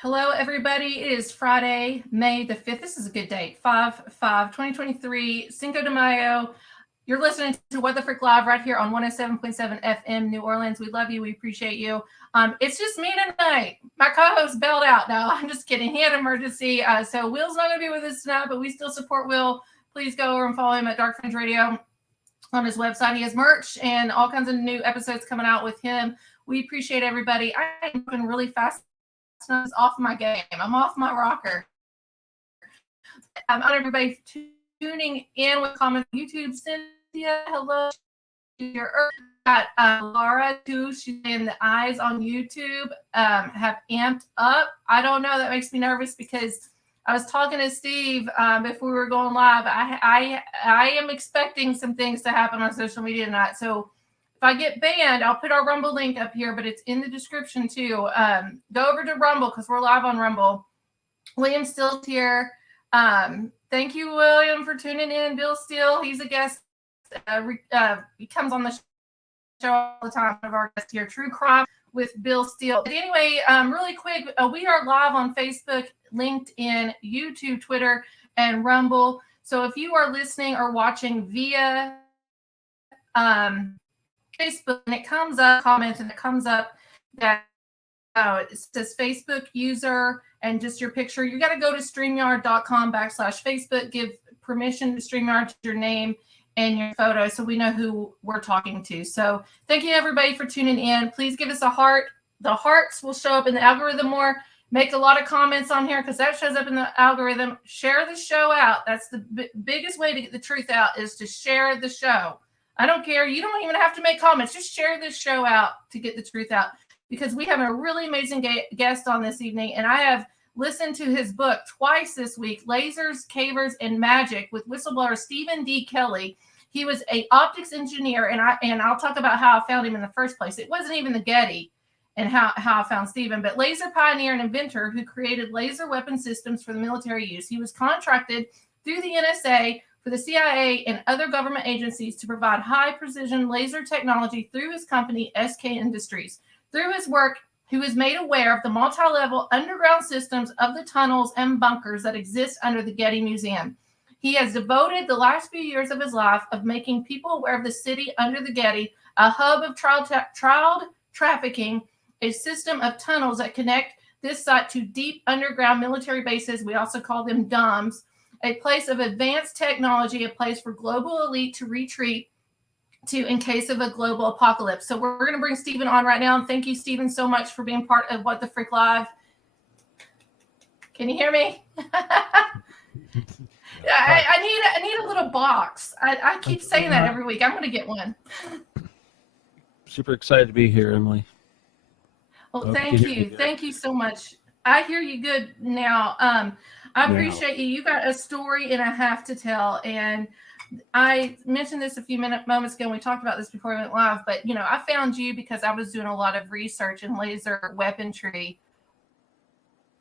Hello, everybody. It is Friday, May the 5th. This is a good date, 5/5/2023, Cinco de Mayo. You're listening to What the Frick Live right here on 107.7 FM New Orleans. We love you. We appreciate you. It's just me tonight. My co-host bailed out. No, I'm just kidding. He had an emergency. So Will's not going to be with us tonight, but we still support Will. Please go over and follow him at Dark Fringe Radio on his website. He has merch and all kinds of new episodes coming out with him. We appreciate everybody. I'm moving really fast. I'm off my game. I'm off my rocker. On everybody tuning in with comments on YouTube. Cynthia, hello. Got Laura too. She's saying the eyes on YouTube have amped up. I don't know. That makes me nervous because I was talking to Steve before we were going live. I am expecting some things to happen on social media tonight. So if I get banned, I'll put our Rumble link up here, but it's in the description too. Go over to Rumble because we're live on Rumble. William Steele's here. Thank you, William, for tuning in. Bill Steele, he's a guest. He comes on the show all the time. One of our guests here, True Crime with Bill Steele. But anyway, really quick, we are live on Facebook, LinkedIn, YouTube, Twitter, and Rumble. So if you are listening or watching via Facebook, and it comes up, comment, and it comes up that it says Facebook user and just your picture. You got to go to StreamYard.com/Facebook, give permission to StreamYard, your name and your photo so we know who we're talking to. So thank you, everybody, for tuning in. Please give us a heart. The hearts will show up in the algorithm more. Make a lot of comments on here because that shows up in the algorithm. Share the show out. That's the biggest way to get the truth out, is to share the show. I don't care. You don't even have to make comments. Just share this show out to get the truth out, because we have a really amazing guest on this evening. And I have listened to his book twice this week, Lasers, Cavers, and Magic, with whistleblower Stephen D. Kelley. He was an optics engineer, and I'll talk about how I found him in the first place. It wasn't even the Getty and how I found Stephen, but laser pioneer and inventor who created laser weapon systems for the military use. He was contracted through the NSA for the CIA and other government agencies to provide high-precision laser technology through his company, SK Industries. Through his work, he was made aware of the multi-level underground systems of the tunnels and bunkers that exist under the Getty Museum. He has devoted the last few years of his life of making people aware of the city under the Getty, a hub of child trafficking, a system of tunnels that connect this site to deep underground military bases. We also call them DUMBs. A place of advanced technology, a place for global elite to retreat to in case of a global apocalypse. So we're going to bring Stephen on right now. And thank you, Stephen, so much for being part of What the Frick Live. Can you hear me? I need a little box. I keep saying that every week. I'm going to get one. Super excited to be here, Emily. Well, thank you. Thank you so much. I hear you good now. I appreciate you. You got a story and a half to tell. And I mentioned this a few moments ago. And we talked about this before we went live. But, I found you because I was doing a lot of research in laser weaponry.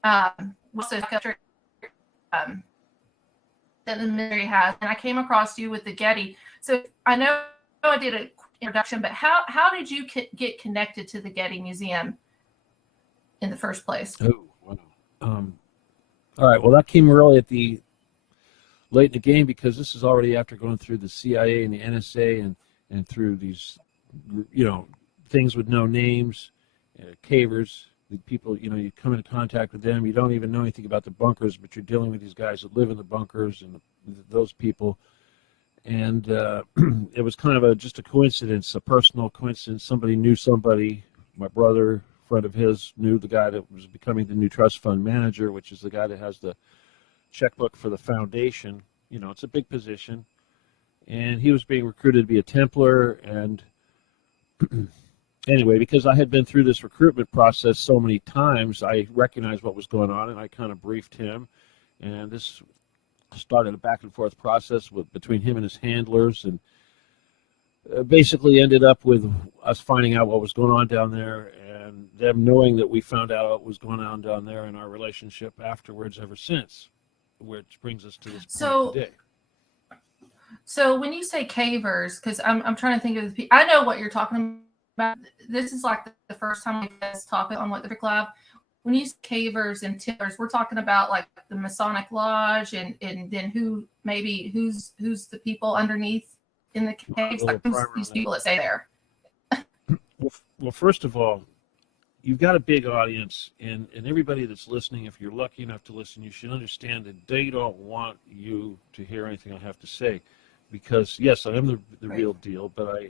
That the military has. And I came across you with the Getty. So I know I did an introduction, but how did you get connected to the Getty Museum in the first place? Oh, wow. All right. Well, that came really at the late in the game, because this is already after going through the CIA and the NSA and through these, things with no names, cavers, the people, you come into contact with them. You don't even know anything about the bunkers, but you're dealing with these guys that live in the bunkers and those people. And it was kind of just a coincidence, a personal coincidence. Somebody knew somebody. My brother, friend of his, knew the guy that was becoming the new trust fund manager, which is the guy that has the checkbook for the foundation. It's a big position. And he was being recruited to be a Templar. And anyway, because I had been through this recruitment process so many times, I recognized what was going on, and I kind of briefed him. And this started a back and forth process between him and his handlers, and basically ended up with us finding out what was going on down there, and them knowing that we found out what was going on down there, in our relationship afterwards ever since, which brings us to this point today. So when you say cavers, because I'm trying to think of the, I know what you're talking about. This is like the first time we had this topic on What the Frick Live. when you say cavers and tipplers, we're talking about like the Masonic Lodge, and then who's the people underneath in the caves? Like who's these people that stay there? Well, first of all, you've got a big audience, and everybody that's listening, if you're lucky enough to listen, you should understand that they don't want you to hear anything I have to say, because yes, I am the real deal, but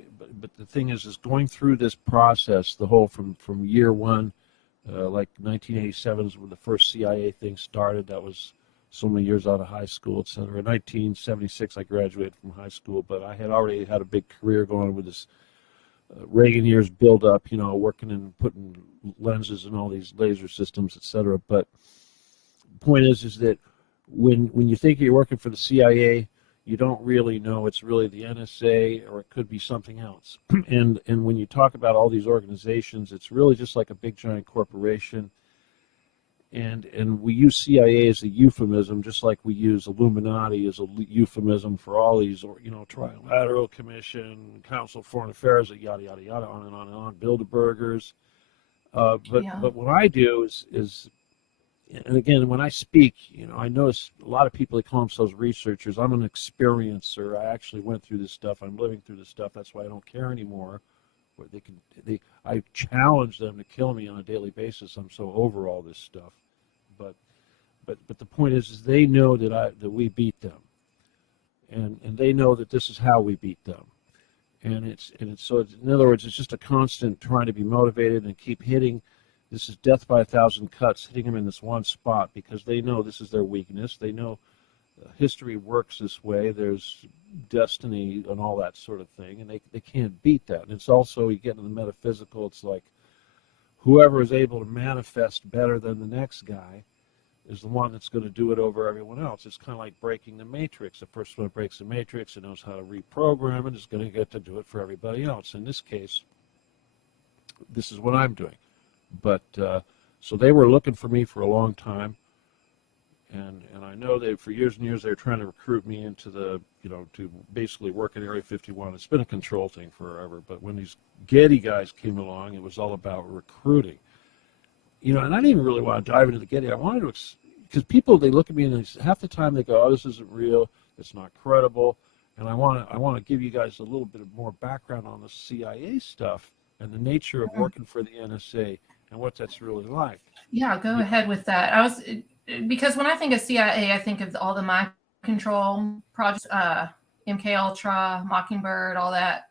the thing is going through this process, the whole from year one, like 1987 is when the first CIA thing started. That was so many years out of high school, et cetera. In 1976, I graduated from high school, but I had already had a big career going with this Reagan years build up, working and putting lenses and all these laser systems, et cetera. But the point is that when you think you're working for the CIA, you don't really know it's really the NSA, or it could be something else. And when you talk about all these organizations, it's really just like a big giant corporation. And we use CIA as a euphemism, just like we use Illuminati as a euphemism for all these, Trilateral Commission, Council of Foreign Affairs, yada yada yada, on and on and on, Bilderbergers. But what I do is, and again, when I speak, I notice a lot of people, they call themselves researchers. I'm an experiencer. I actually went through this stuff. I'm living through this stuff. That's why I don't care anymore. I challenge them to kill me on a daily basis. I'm so over all this stuff. But the point is they know that we beat them, and they know that this is how we beat them, and so in other words, it's just a constant trying to be motivated and keep hitting. This is death by 1,000 cuts, hitting them in this one spot, because they know this is their weakness. They know history works this way. There's destiny and all that sort of thing, and they can't beat that. And it's also, you get into the metaphysical, it's like whoever is able to manifest better than the next guy is the one that's going to do it over everyone else. It's kind of like breaking the matrix. The first one that breaks the matrix and knows how to reprogram it is going to get to do it for everybody else. In this case, this is what I'm doing. But so they were looking for me for a long time, and I know that for years and years they were trying to recruit me into the, to basically work at Area 51. It's been a control thing forever, but when these Getty guys came along, it was all about recruiting. And I didn't even really want to dive into the Getty. I wanted to, because people, they look at me and half the time they go, "Oh, this isn't real. It's not credible." And I want to give you guys a little bit of more background on the CIA stuff and the nature of working for the NSA and what that's really like. Yeah, go ahead with that. Because when I think of CIA, I think of all the mind control projects, MK Ultra, Mockingbird, all that.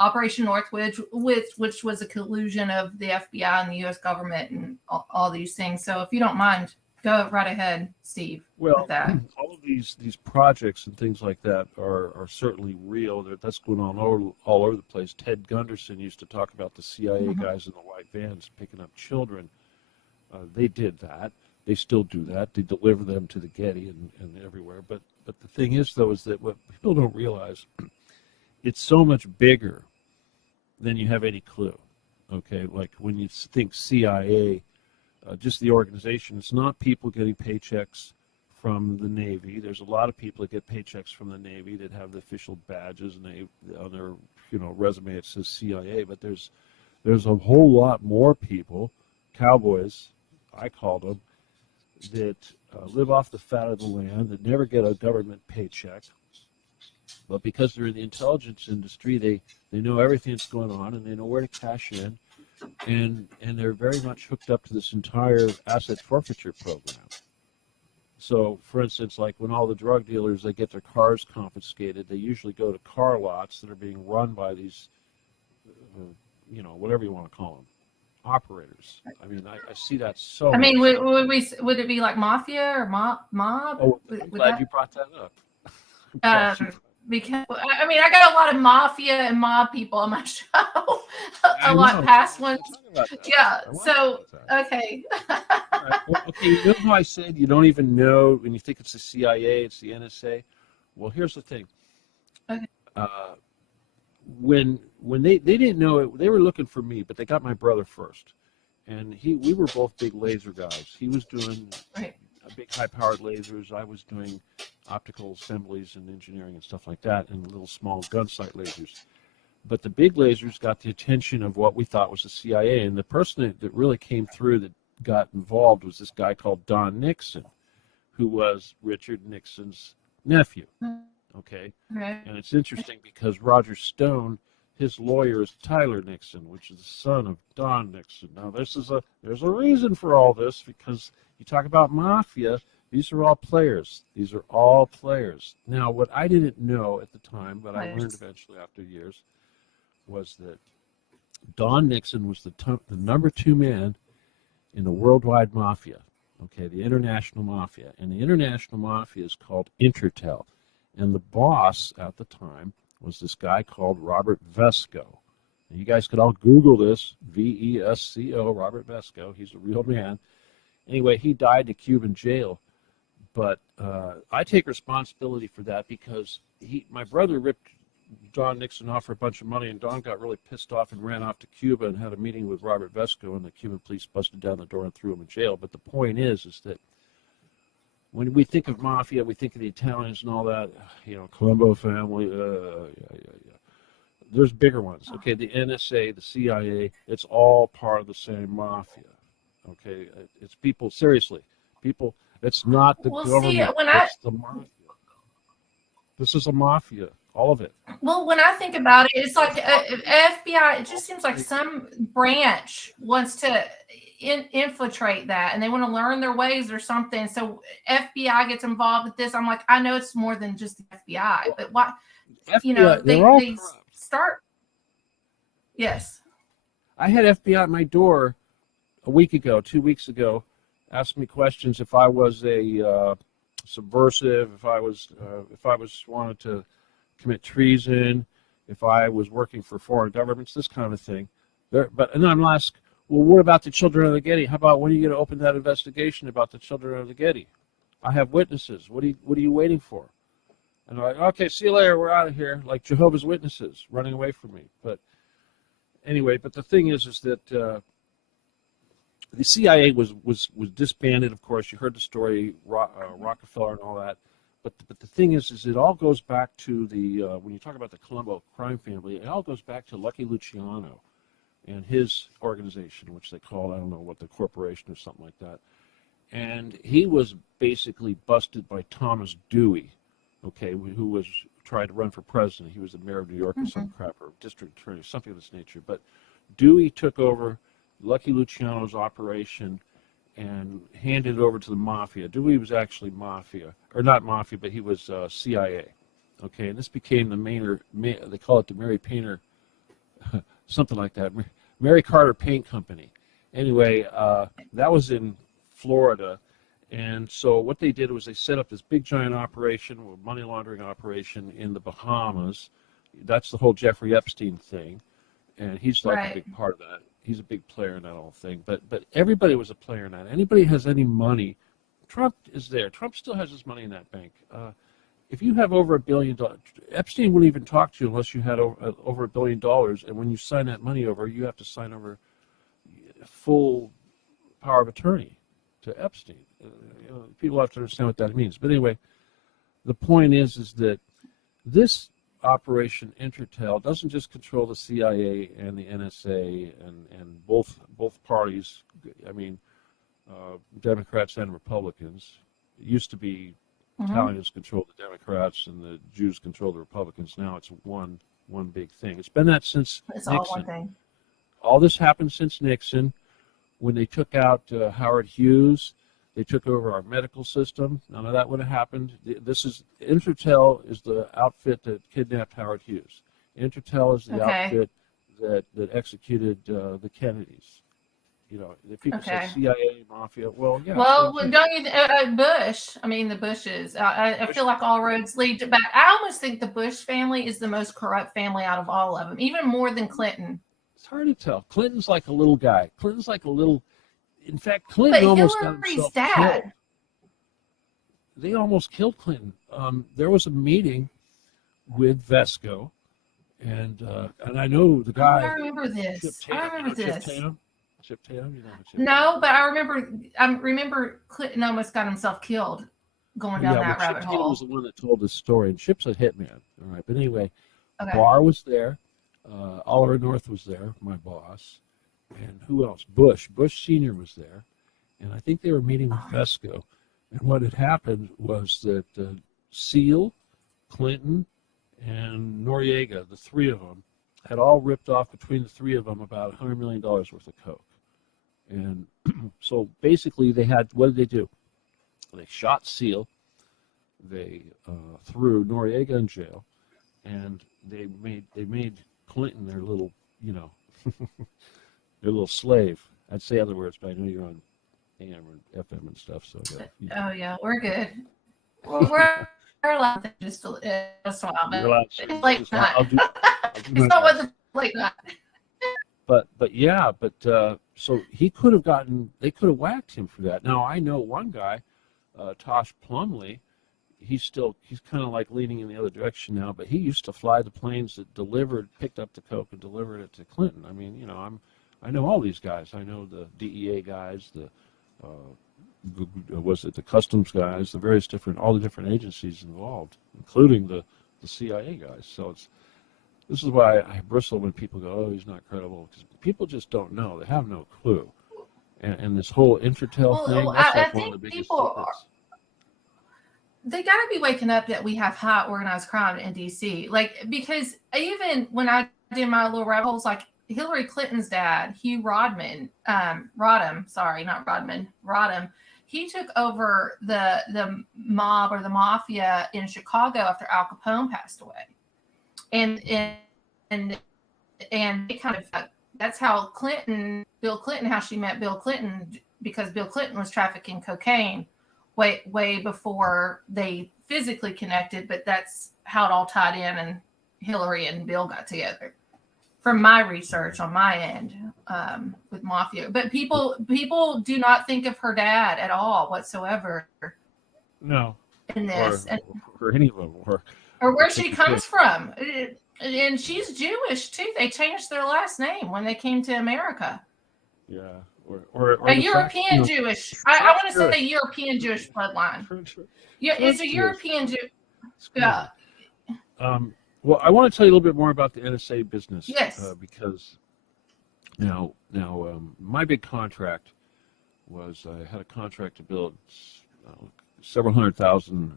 Operation Northwich, which was a collusion of the FBI and the U.S. government and all these things. So if you don't mind, go right ahead, Steve. Well, with that. All of these projects and things like that are certainly real. That's going on all over the place. Ted Gunderson used to talk about the CIA guys in the white vans picking up children. They did that. They still do that. They deliver them to the Getty and everywhere. But the thing is, though, is that what people don't realize, it's so much bigger than you have any clue. Okay, like when you think CIA, just the organization, it's not people getting paychecks from the Navy. There's a lot of people that get paychecks from the Navy that have the official badges, and on their resume it says CIA. But there's a whole lot more people, cowboys, I call them, that live off the fat of the land, that never get a government paycheck. But because they're in the intelligence industry, they know everything that's going on, and they know where to cash in, and they're very much hooked up to this entire asset forfeiture program. So, for instance, like when all the drug dealers, they get their cars confiscated, they usually go to car lots that are being run by these, whatever you want to call them, operators. I mean, I see that so I mean, much. would it be like mafia or mob? Oh, I'm glad you brought that up. Because I got a lot of mafia and mob people on my show, a lot past ones. Yeah. So okay. Right. Well, okay. You know how I said you don't even know when you think it's the CIA, it's the NSA. Well, here's the thing. Okay. When they didn't know it, they were looking for me, but they got my brother first, and we were both big laser guys. He was doing big high-powered lasers. I was doing optical assemblies and engineering and stuff like that, and little small gun sight lasers. But the big lasers got the attention of what we thought was the CIA, and the person that really came through that got involved was this guy called Don Nixon, who was Richard Nixon's nephew. Okay, Okay. and it's interesting because Roger Stone, his lawyer is Tyler Nixon, which is the son of Don Nixon. Now, there's a reason for all this, because you talk about mafia. These are all players. These are all players. Now, what I didn't know at the time, but I learned eventually after years, was that Don Nixon was the number 2 man in the worldwide mafia, okay, the international mafia. And the international mafia is called Intertel. And the boss at the time was this guy called Robert Vesco. And you guys could all Google this, Vesco, Robert Vesco. He's a real man. Anyway, he died in a Cuban jail. But I take responsibility for that because my brother ripped Don Nixon off for a bunch of money, and Don got really pissed off and ran off to Cuba and had a meeting with Robert Vesco, and the Cuban police busted down the door and threw him in jail. But the point is that when we think of mafia, we think of the Italians and all that, Colombo family. There's bigger ones. Okay, the NSA, the CIA, it's all part of the same mafia. Okay, it's people. Seriously, people. It's not the government. See, it's the mafia. This is a mafia. All of it. Well, when I think about it, it's like FBI. It just seems like some branch wants to infiltrate that, and they want to learn their ways or something. So FBI gets involved with this. I'm like, I know it's more than just the FBI, but why? FBI, they start. Yes. I had FBI at my door a week ago, 2 weeks ago, asked me questions if I was a subversive, if I was wanted to commit treason, if I was working for foreign governments, this kind of thing. And then I'm asked, well, what about the children of the Getty? How about when are you going to open that investigation about the children of the Getty? I have witnesses. What are you waiting for? And I'm like, okay, see you later. We're out of here. Like Jehovah's Witnesses running away from me. But anyway, but the thing is that the CIA was disbanded. Of course, you heard the story, Rockefeller and all that. But the thing is it all goes back to the when you talk about the Colombo crime family, it all goes back to Lucky Luciano and his organization, which they called, I don't know what, the corporation or something like that. And he was basically busted by Thomas Dewey, okay, who was trying to run for president. He was the mayor of New York or some crap, or district attorney, something of this nature. But Dewey took over Lucky Luciano's operation and handed it over to the mafia. Dewey was actually mafia, or not mafia, but he was CIA. Okay, and this became they call it the Mary Painter, something like that, Mary Carter Paint Company. Anyway, that was in Florida, and so what they did was they set up this big giant operation, money laundering operation in the Bahamas. That's the whole Jeffrey Epstein thing, and he's like a big part of that. He's a big player in that whole thing. But everybody was a player in that. Anybody has any money, Trump is there. Trump still has his money in that bank. If you have over $1 billion, Epstein wouldn't even talk to you unless you had over $1 billion. And when you sign that money over, you have to sign over full power of attorney to Epstein. People have to understand what that means. But anyway, the point is that this Operation Intertel doesn't just control the CIA and the NSA and both parties. I mean, Democrats and Republicans. It used to be Italians control the Democrats and the Jews control the Republicans. Now it's one big thing. It's been that since Nixon. All one thing. All this happened since Nixon, when they took out Howard Hughes. They took over our medical system. None of that would have happened. Intertel is the outfit that kidnapped Howard Hughes. Intertel is the outfit that executed the Kennedys. The people say CIA, mafia. Well, yeah. Well, don't you Bush? I mean, the Bushes. I feel like all roads lead to back. I almost think the Bush family is the most corrupt family out of all of them, even more than Clinton. It's hard to tell. Clinton's like a little guy. In fact, Clinton almost got himself killed. They almost killed Clinton. There was a meeting with Vesco, and I know the guy. I remember this. Chip Tatum. No, but I remember Clinton almost got himself killed going down that rabbit hole. Tatum was the one that told this story, and Chip's a hitman. All right, but anyway, Barr was there. Oliver North was there, my boss. And who else? Bush Sr. was there. and I think they were meeting with Fesco. And what had happened was that Seal, Clinton, and Noriega, the three of them, had all ripped off between the three of them about $100 million worth of coke. And so basically what did they do? They shot Seal, they threw Noriega in jail, and they made Clinton their little, their little slave. I'd say other words, but I know you're on AM or FM and stuff, so yeah. Oh yeah, we're good. Well, we're allowed to just a while, but it's late night. It's not what the late night. But so they could have whacked him for that. Now I know one guy, Tosh Plumley, he's kind of like leaning in the other direction now, but he used to fly the planes that picked up the coke and delivered it to Clinton. I mean, I know all these guys. I know the DEA guys, the customs guys, all the different agencies involved, including the CIA guys. So this is why I bristle when people go, "Oh, he's not credible," because people just don't know. They have no clue. And this whole Intratel thing, that's like one of the biggest secrets. They got to be waking up that we have high organized crime in D.C. Because even when I did my little rabbit holes, like Hillary Clinton's dad, Hugh Rodham, he took over the mob or the mafia in Chicago after Al Capone passed away. And it kind of, that's how Bill Clinton, how she met Bill Clinton, because Bill Clinton was trafficking cocaine way before they physically connected, but that's how it all tied in, and Hillary and Bill got together. From my research on my end with mafia, but people do not think of her dad at all whatsoever. No, in this, or any of them, or where she comes from, and she's Jewish too. They changed their last name when they came to America. Yeah. Or a European Jewish. I want to say European Jewish bloodline. Yeah, it's a European Jewish. Yeah. Well, I want to tell you a little bit more about the NSA business. Yes. Because now, my big contract was I had a contract to build several 100,000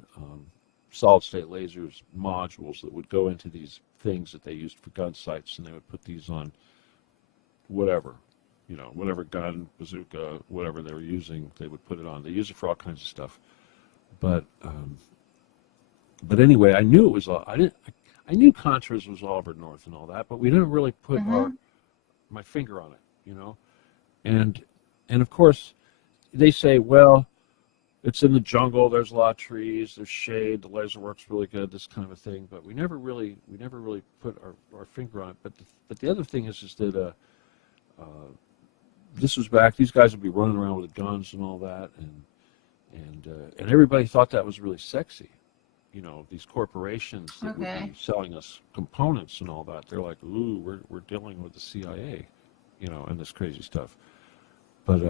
solid-state lasers modules that would go into these things that they used for gun sights, and they would put these on whatever gun, bazooka, whatever they were using, they would put it on. They use it for all kinds of stuff. But anyway, I knew it was all. I knew Contras was Oliver North and all that, but we didn't really put my finger on it, And of course, they say, well, it's in the jungle. There's a lot of trees. There's shade. The laser works really good. This kind of a thing. But we never really put our finger on it. But the other thing is that this was back. These guys would be running around with guns and all that, and everybody thought that was really sexy. These corporations that would be selling us components and all that. They're like, ooh, we're dealing with the CIA, and this crazy stuff. But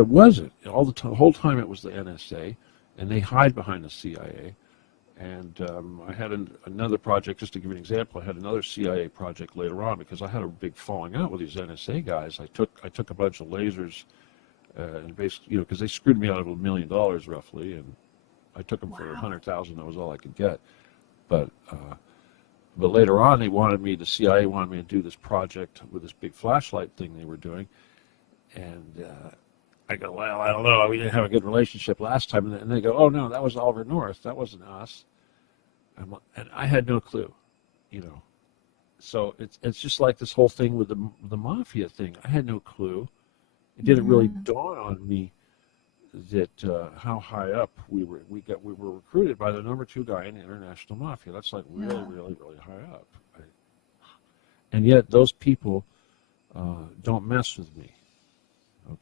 it wasn't. The whole time it was the NSA, and they hide behind the CIA. And I had another project, just to give you an example. I had another CIA project later on because I had a big falling out with these NSA guys. I took a bunch of lasers, and basically, because they screwed me out of $1 million roughly, and I took them for 100,000. That was all I could get. But later on, the CIA wanted me to do this project with this big flashlight thing they were doing, and I go, well, I don't know. We didn't have a good relationship last time. And they go, oh, no, that was Oliver North. That wasn't us. And I had no clue, So it's just like this whole thing with the mafia thing. I had no clue. It didn't really dawn on me that how high up we were. We were recruited by the number 2 guy in the international mafia. That's like really, really, really high up. And yet those people don't mess with me.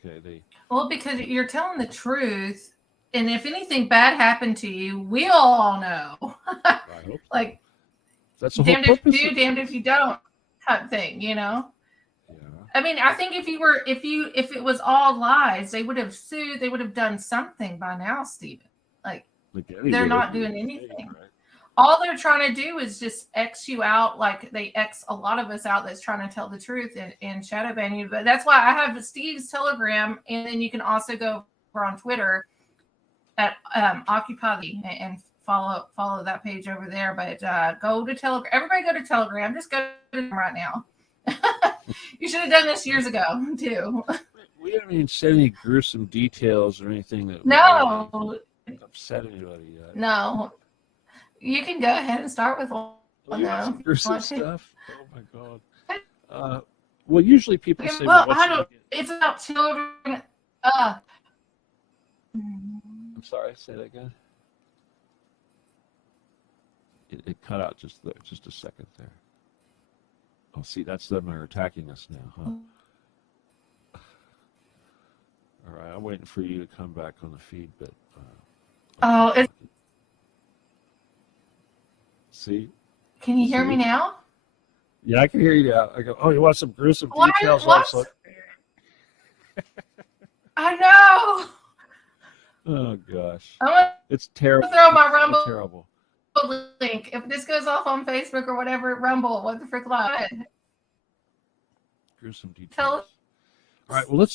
Okay, because you're telling the truth, and if anything bad happened to you, we'll all know. I hope like that's the whole damned purpose. If you do, damned if you don't, type thing. Yeah. I mean, I think if it was all lies, they would have sued. They would have done something by now, Stephen. Like they're not doing anything. Right? all they're trying to do is just X you out, like they X a lot of us out that's trying to tell the truth and shadow ban you. But that's why I have Steve's Telegram, and then you can also go over on Twitter at Occupy the and follow that page over there. But go to Telegram. Everybody go to Telegram. Just go to them right now. You should have done this years ago too. We haven't even said any gruesome details or anything that No, really upset anybody yet. no. You can go ahead and start with one. You want some gruesome stuff? Oh my god. Well, usually people say, well I don't. It's about children. I'm sorry. Say that again. It cut out just a second there. Oh, see, that's them are attacking us now, huh? All right, I'm waiting for you to come back on the feed, but. It's. See? Can you hear me now? Yeah, I can hear you now. I go, oh, you want some gruesome details? Also? I know. Oh gosh, it's terrible. Throw my Rumble terrible link. If this goes off on Facebook or whatever, Rumble, what the frick live? Gruesome details. All right, well,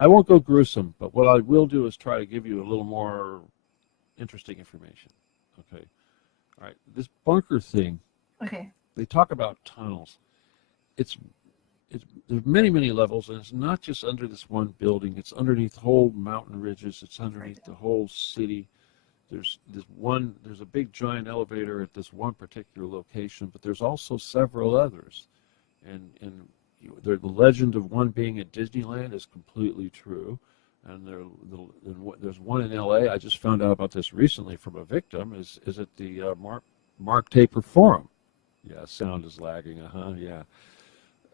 I won't go gruesome, but what I will do is try to give you a little more interesting information. Okay. All right, this bunker thing. Okay. They talk about tunnels. There's many levels, and it's not just under this one building. It's underneath whole mountain ridges. It's underneath the whole city. There's a big giant elevator at this one particular location, but there's also several others. And the legend of one being at Disneyland is completely true. And there's one in L.A. I just found out about this recently from a victim. Is at the Mark Taper Forum. Yeah, sound is lagging. Yeah.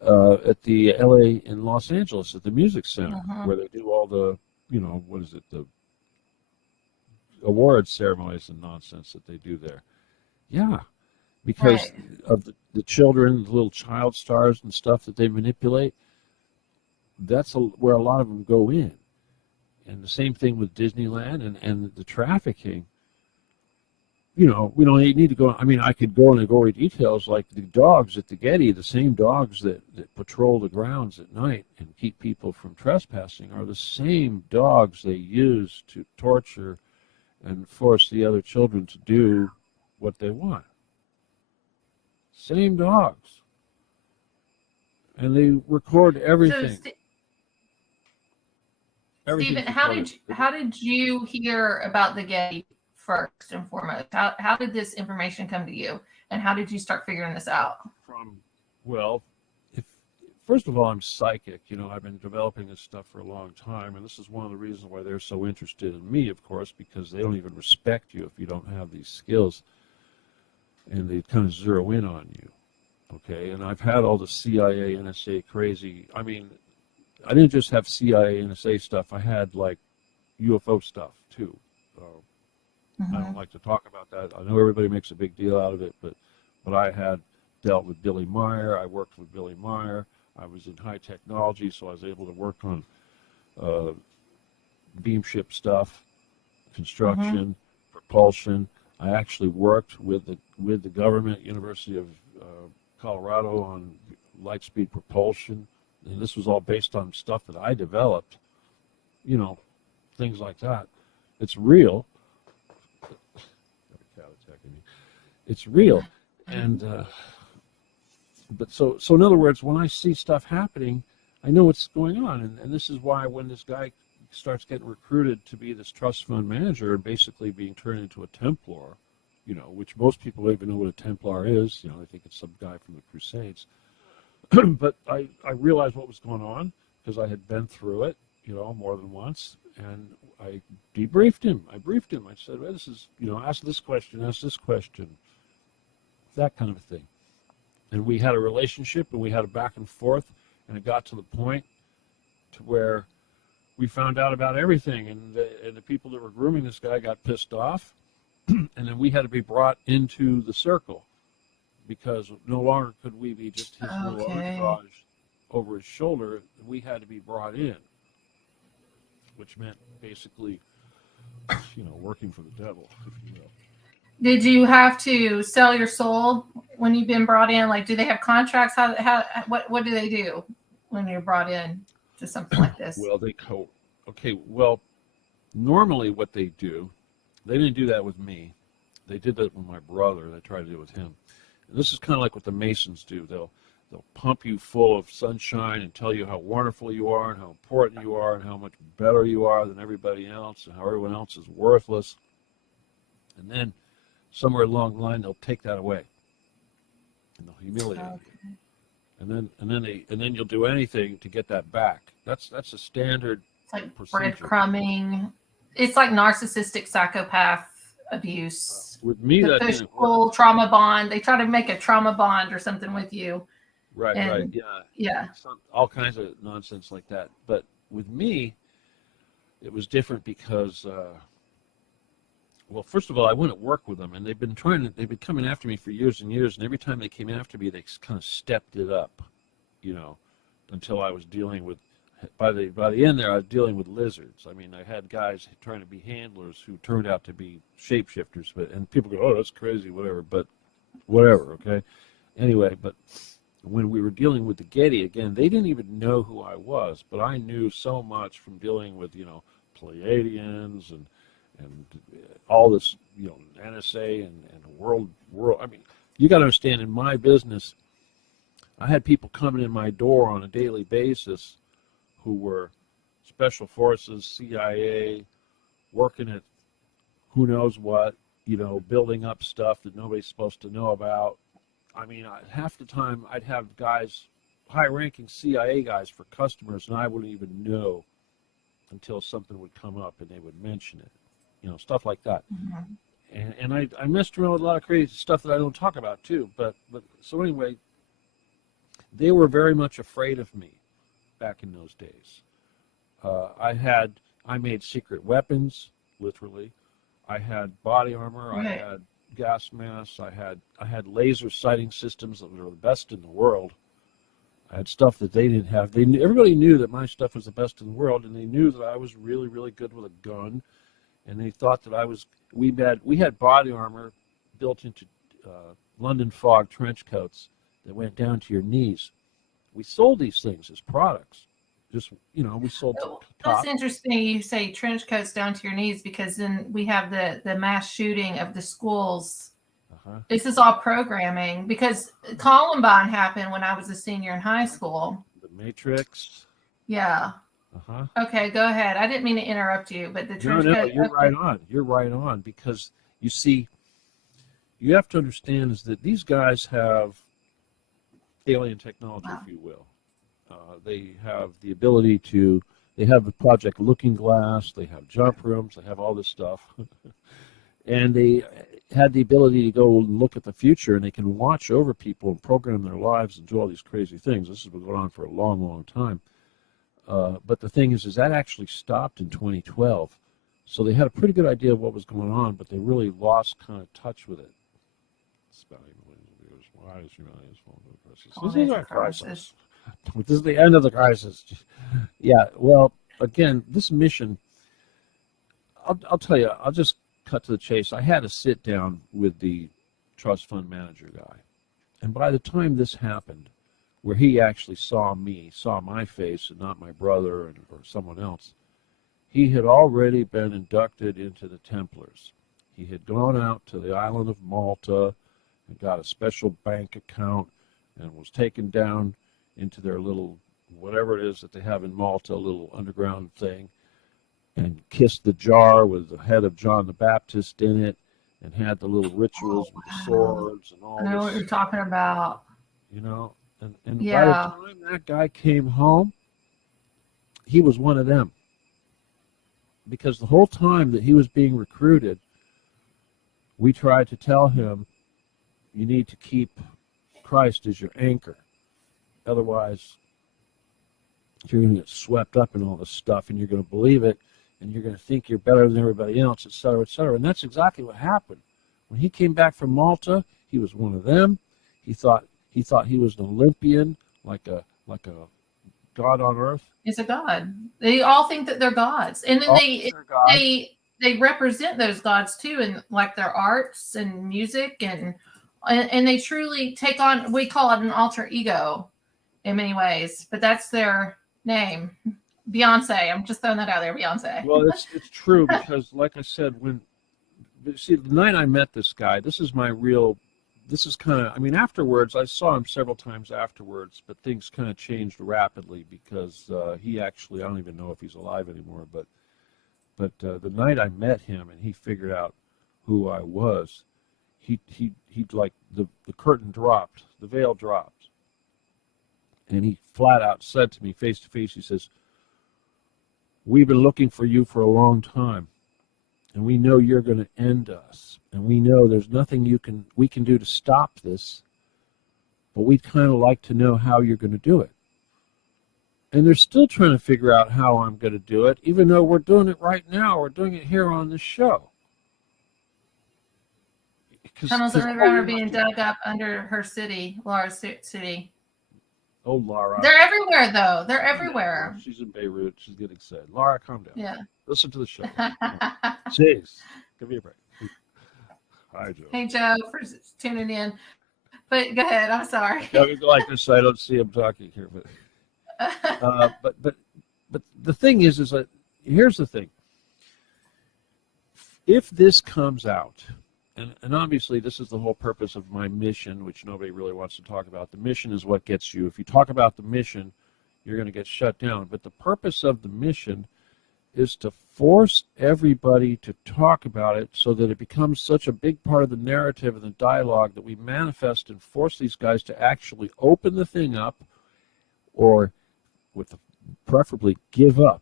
At the L.A. in Los Angeles at the Music Center, where they do all the, the award ceremonies and nonsense that they do there. Yeah, because of the children, the little child stars and stuff that they manipulate. That's where a lot of them go in. And the same thing with Disneyland and the trafficking. We don't need to go. I mean, I could go into gory details like the dogs at the Getty, the same dogs that patrol the grounds at night and keep people from trespassing are the same dogs they use to torture and force the other children to do what they want. Same dogs. And they record everything. Stephen, how did you hear about the Getty first and foremost? How did this information come to you, and how did you start figuring this out? First of all, I'm psychic. I've been developing this stuff for a long time, and this is one of the reasons why they're so interested in me, of course, because they don't even respect you if you don't have these skills, and they kind of zero in on you. Okay, and I've had all the CIA, NSA crazy. I mean, I didn't just have CIA, NSA stuff. I had like UFO stuff too. I don't like to talk about that. I know everybody makes a big deal out of it, but I had dealt with Billy Meyer. I worked with Billy Meyer. I was in high technology, so I was able to work on beam ship stuff, construction, propulsion. I actually worked with the government, University of Colorado, on light-speed propulsion. And this was all based on stuff that I developed, things like that. It's real. It's real. And, but so in other words, when I see stuff happening, I know what's going on. And this is why when this guy starts getting recruited to be this trust fund manager and basically being turned into a Templar, which most people don't even know what a Templar is. They think it's some guy from the Crusades. But I realized what was going on because I had been through it, more than once. And I debriefed him. I briefed him. I said, well, this is, ask this question, that kind of a thing. And we had a relationship, and we had a back and forth, and it got to the point to where we found out about everything, and the people that were grooming this guy got pissed off, and then we had to be brought into the circle because no longer could we be just his little entourage over his shoulder. We had to be brought in, which meant basically, working for the devil, if you will. Did you have to sell your soul when you've been brought in? Like, do they have contracts? What do they do when you're brought in to something like this? Well, okay, well, normally what they do, they didn't do that with me. They did that with my brother. They tried to do it with him. And this is kind of like what the Masons do. They'll pump you full of sunshine and tell you how wonderful you are and how important you are and how much better you are than everybody else and how everyone else is worthless. And then somewhere along the line, they'll take that away and they'll humiliate you. And then you'll do anything to get that back. That's a standard. It's like procedure. breadcrumbing. It's like narcissistic psychopath abuse. With me, that didn't work. Trauma bond. They try to make a trauma bond or something with you. Right, yeah. All kinds of nonsense like that. But with me, it was different because, well, first of all, I went to work with them, and they've been coming after me for years and years, and every time they came after me, they kind of stepped it up, until I was dealing with. By the end there, I was dealing with lizards. I mean, I had guys trying to be handlers who turned out to be shapeshifters, and people go, "Oh, that's crazy," whatever. But whatever, okay. Anyway, but when we were dealing with the Getty again, they didn't even know who I was, but I knew so much from dealing with Pleiadians and all this NSA and world. I mean, you got to understand, in my business, I had people coming in my door on a daily basis who were special forces, CIA, working at who knows what, building up stuff that nobody's supposed to know about. I mean, half the time I'd have guys, high-ranking CIA guys for customers, and I wouldn't even know until something would come up and they would mention it, stuff like that. Mm-hmm. And I messed around with a lot of crazy stuff that I don't talk about too. But so anyway, they were very much afraid of me back in those days. I made secret weapons, literally. I had body armor. Right. I had gas masks. I had laser sighting systems that were the best in the world. I had stuff that they didn't have. Everybody knew that my stuff was the best in the world, and they knew that I was really, really good with a gun. And they thought that I was. We had body armor built into London fog trench coats that went down to your knees. We sold these things as products. Just, we sold. That's interesting. You say trench coats down to your knees, because then we have the mass shooting of the schools. Uh-huh. This is all programming, because Columbine happened when I was a senior in high school. The Matrix. Yeah. Uh-huh. Okay, go ahead. I didn't mean to interrupt you, but the trench coat. You're right on. You're right on, because you see, you have to understand is that these guys have alien technology, wow, if you will. They have the ability to. They have the Project Looking Glass. They have jump rooms. They have all this stuff, and they had the ability to go and look at the future, and they can watch over people and program their lives and do all these crazy things. This has been going on for a long, long time. But the thing is that actually stopped in 2012. So they had a pretty good idea of what was going on, but they really lost kind of touch with it. Why is humanity's fall into a crisis? This is our crisis. This is the end of the crisis. Yeah, well, again, this mission, I'll tell you, I'll just cut to the chase. I had a sit down with the trust fund manager guy. And by the time this happened, where he actually saw my face and not my brother or someone else, he had already been inducted into the Templars. He had gone out to the island of Malta and got a special bank account and was taken down into their little, whatever it is that they have in Malta, a little underground thing, and kissed the jar with the head of John the Baptist in it, and had the little rituals with the swords and all this. I know what you're talking about. And yeah, by the time that guy came home, he was one of them. Because the whole time that he was being recruited, we tried to tell him, you need to keep Christ as your anchor. Otherwise, you're going to get swept up in all this stuff, and you're going to believe it, and you're going to think you're better than everybody else, et cetera, et cetera. And that's exactly what happened. When he came back from Malta, he was one of them. He thought he was an Olympian, like a god on earth. He's a god. They all think that they're gods, and then they they represent those gods too, in like their arts and music, and they truly take on. We call it an alter ego in many ways, but that's their name. Beyonce. I'm just throwing that out there. Beyonce. Well, it's true because, like I said, see, the night I met this guy, this is kind of, I mean, afterwards, I saw him several times afterwards, but things kind of changed rapidly because he actually, I don't even know if he's alive anymore, but the night I met him and he figured out who I was, he like, the curtain dropped, the veil dropped, and he flat out said to me face to face, he says, "We've been looking for you for a long time. And we know you're going to end us. And we know there's nothing we can do to stop this. But we'd kind of like to know how you're going to do it." And they're still trying to figure out how I'm going to do it, even though we're doing it right now. We're doing it here on this show. Tunnels underground are being dug up under her city, Laura's city. Oh, Laura. They're everywhere, though. They're everywhere. She's in Beirut. She's getting excited. Laura, calm down. Yeah. Listen to the show. Jeez. Give me a break. Hi, Joe. Hey, Joe, for tuning in. But go ahead. I'm sorry. Yeah, we go like this. I don't see him talking here, but the thing is that here's the thing. If this comes out, and obviously this is the whole purpose of my mission, which nobody really wants to talk about. The mission is what gets you. If you talk about the mission, you're going to get shut down. But the purpose of the mission is to force everybody to talk about it so that it becomes such a big part of the narrative and the dialogue that we manifest and force these guys to actually open the thing up, or preferably give up.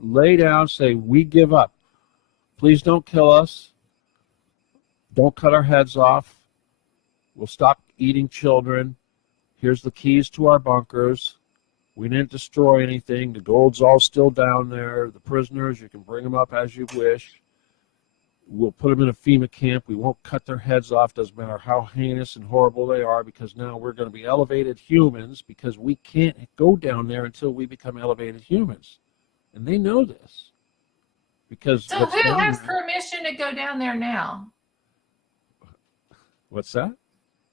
Lay down, say, "We give up. Please don't kill us. Don't cut our heads off. We'll stop eating children. Here's the keys to our bunkers. We didn't destroy anything. The gold's all still down there. The prisoners, you can bring them up as you wish. We'll put them in a FEMA camp. We won't cut their heads off. Doesn't matter how heinous and horrible they are, because now we're going to be elevated humans, because we can't go down there until we become elevated humans." And they know this. Because so who has permission to go down there now? What's that?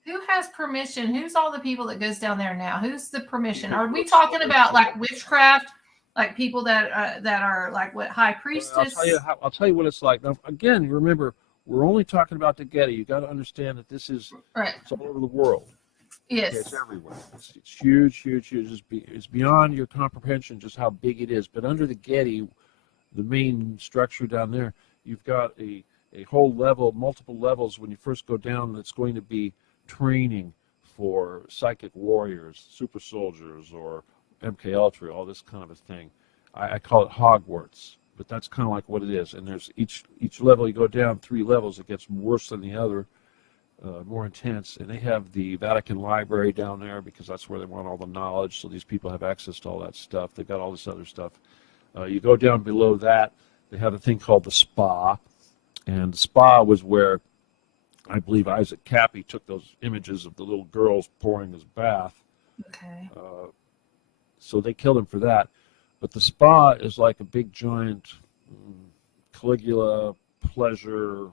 Who has permission? Who's all the people that goes down there now? Who's the permission? Are we talking about like witchcraft, like people that are like what, high priestess? I'll tell you what it's like. Now, again, remember, we're only talking about the Getty. You got to understand that this is It's all over the world. Yes, it's everywhere. It's huge, huge, huge. It's beyond your comprehension just how big it is. But under the Getty, the main structure down there, you've got a whole level, multiple levels when you first go down. That's going to be training for psychic warriors, super soldiers, or MK Ultra, all this kind of a thing. I call it Hogwarts, but that's kind of like what it is. And there's each level you go down 3 levels, it gets worse than the other, more intense. And they have the Vatican Library down there because that's where they want all the knowledge, so these people have access to all that stuff. They've got all this other stuff. You go down below that, they have a thing called the spa, and the spa was where I believe Isaac Cappy took those images of the little girls pouring his bath. Okay. So they killed him for that. But the spa is like a big giant Caligula pleasure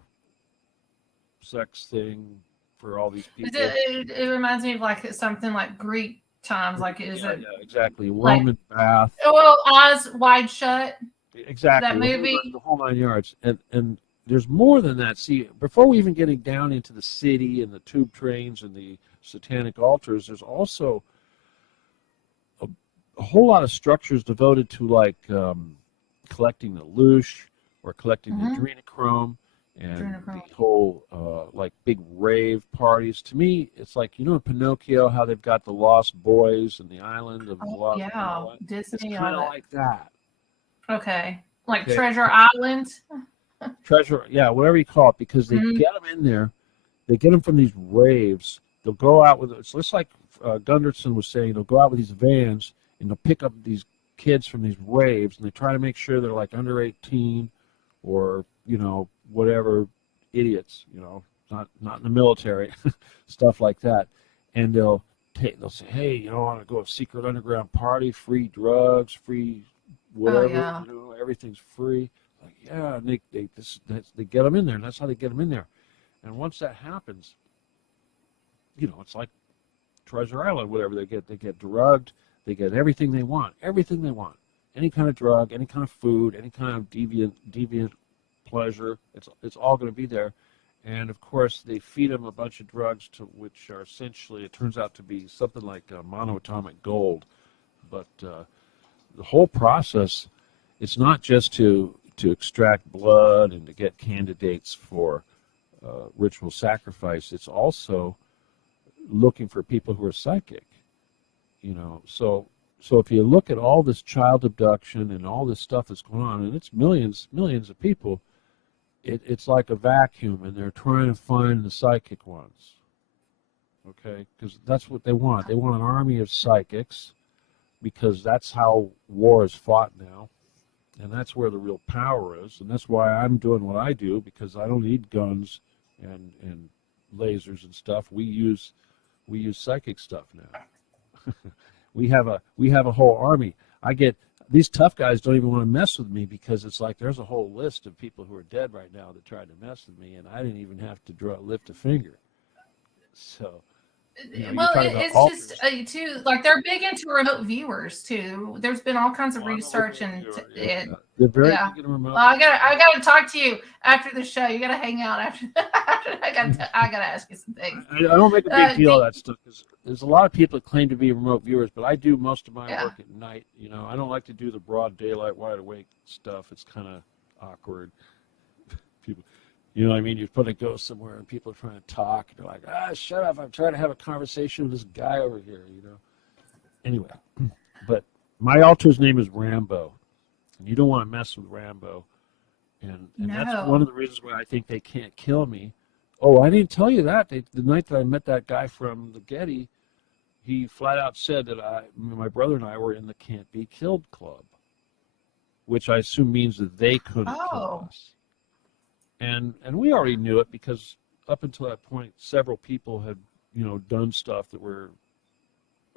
sex thing for all these people. It reminds me of like something like Greek times, like is it? Yeah, exactly. Roman bath. Well, Eyes Wide Shut. Exactly. That movie. The whole 9 yards. And there's more than that. See, before we even getting down into the city and the tube trains and the satanic altars, there's also a whole lot of structures devoted to like collecting the loosh or collecting the adrenochrome and the whole like big rave parties. To me, it's like, in Pinocchio, how they've got the Lost Boys and the island of the Lost Boys. Yeah, Disney. It's kind of like that. Okay, like Treasure Island. Treasure, yeah, whatever you call it, because they get them in there. They get them from these raves. They'll go out with, it's just like Gunderson was saying, they'll go out with these vans and they'll pick up these kids from these raves, and they try to make sure they're like under 18 or, whatever, idiots, not in the military, stuff like that. And they'll say, hey, I want to go to a secret underground party, free drugs, free whatever, yeah. everything's free. Like, yeah, and they get them in there, and that's how they get them in there. And once that happens, it's like Treasure Island, whatever they get drugged, they get everything they want, any kind of drug, any kind of food, any kind of deviant pleasure. It's all going to be there. And of course, they feed them a bunch of drugs which are essentially, it turns out to be something like monoatomic gold. But the whole process, it's not just to extract blood and to get candidates for ritual sacrifice. It's also looking for people who are psychic. So if you look at all this child abduction and all this stuff that's going on, and it's millions of people, it's like a vacuum, and they're trying to find the psychic ones. Okay, because that's what they want. They want an army of psychics, because that's how war is fought now, and that's where the real power is, and that's why I'm doing what I do, because I don't need guns and lasers and stuff. We use psychic stuff now. we have a whole army. These tough guys don't even want to mess with me, because it's like there's a whole list of people who are dead right now that tried to mess with me, and I didn't even have to lift a finger. So, well, it's just too, like, they're big into remote viewers too. There's been all kinds of research and they're very big in remote. Well, I gotta talk to you after the show. You gotta hang out after. I gotta ask you some things. I don't make a big deal of that stuff, because there's a lot of people that claim to be remote viewers, but I do most of my work at night. I don't like to do the broad daylight, wide awake stuff. It's kind of awkward. People. You know what I mean? You're supposed to go somewhere and people are trying to talk. They're like, shut up. I'm trying to have a conversation with this guy over here, Anyway, but my altar's name is Rambo. And you don't want to mess with Rambo. And that's one of the reasons why I think they can't kill me. Oh, I didn't tell you that. The night that I met that guy from the Getty, he flat out said that my brother and I were in the Can't Be Killed Club, which I assume means that they couldn't kill us. And we already knew it, because up until that point, several people had, done stuff that were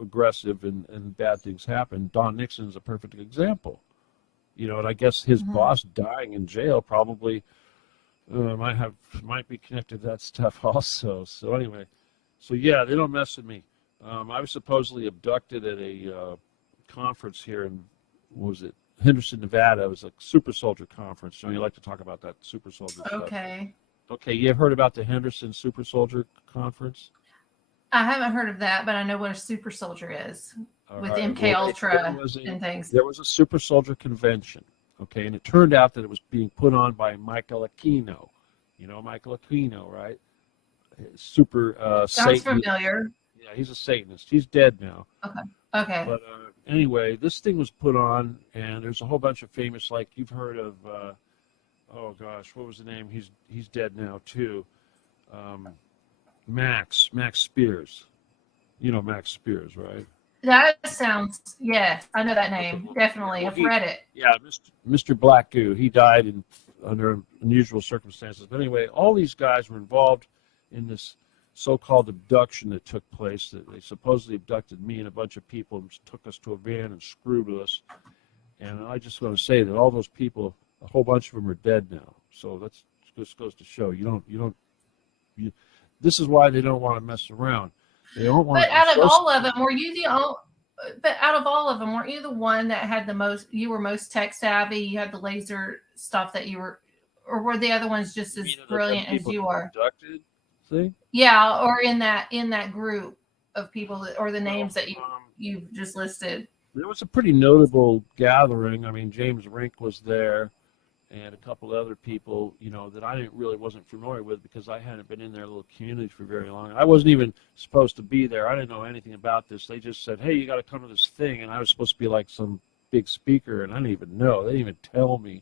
aggressive and bad things happened. Don Nixon's a perfect example. And I guess his boss dying in jail probably might be connected to that stuff also. So anyway, yeah, they don't mess with me. I was supposedly abducted at a conference here in, what was it? Henderson, Nevada. It was a super soldier conference. You like to talk about that super soldier stuff. Okay, you have heard about the Henderson Super Soldier Conference? I haven't heard of that, but I know what a super soldier is with MK Ultra and things. There was a super soldier convention, and it turned out that it was being put on by Michael Aquino. You know Michael Aquino, right? Super Sounds familiar. Yeah, he's a Satanist. He's dead now. Okay. But anyway, this thing was put on, and there's a whole bunch of famous, like you've heard of, oh gosh, what was the name? He's dead now too. Max Spears. You know Max Spears, right? That sounds, yes, I know that name. Definitely, I've read it. Yeah, Mr. Black Goo. He died under unusual circumstances. But anyway, all these guys were involved in this so-called abduction that took place. That they supposedly abducted me and a bunch of people and took us to a van and screwed with us. And I just want to say that all those people, a whole bunch of them are dead now. So that's just goes to show this is why they don't want to mess around. They don't want. But out of all of them, were you the only? But out of all of them, weren't you the one that had the most? You were most tech savvy. You had the laser stuff that you were, or were the other ones just as brilliant as you are? Abducted thing? Yeah, or in that group of people, or the names that you just listed. There was a pretty notable gathering. I mean, James Rink was there, and a couple other people, that I wasn't familiar with, because I hadn't been in their little community for very long. I wasn't even supposed to be there. I didn't know anything about this. They just said, "Hey, you got to come to this thing," and I was supposed to be like some big speaker, and I didn't even know. They didn't even tell me.